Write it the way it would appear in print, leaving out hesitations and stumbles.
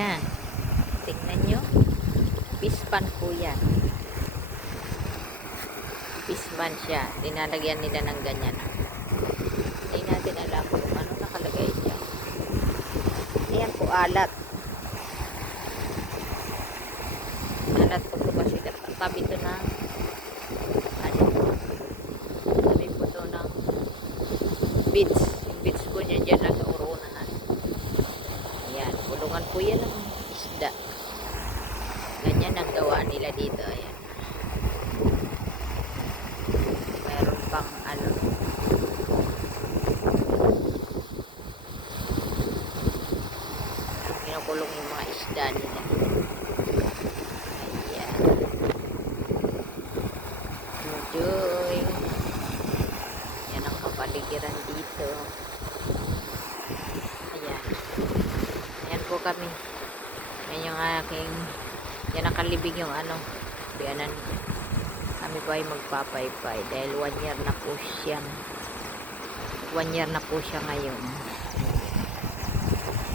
Ayan. Tingnan nyo. Fish pan po yan. Fish pan siya. Tinalagyan nila ng ganyan. Hindi natin alam kung ano nakalagay dyan. Ayan po, alat. Alat po ito kasi tabi ito ng ano, tabi po ito ng beach. Yung beach po niya dyan nasa urunahan. Ayan, kulungan po yan ng isda. Ganyan ang gawa nila dito. Ayan. Mayroon pang ano, kinukulong yung mga isda nila. Ayan. Enjoy. Yan ang kapaligiran dito. Ayan. Ayan po kami. Yan yung aking, yan nakalibig yung ano, biyanan. Kami po ay magpapaypay dahil 1 year na po siya. 1 year na po siya ngayon.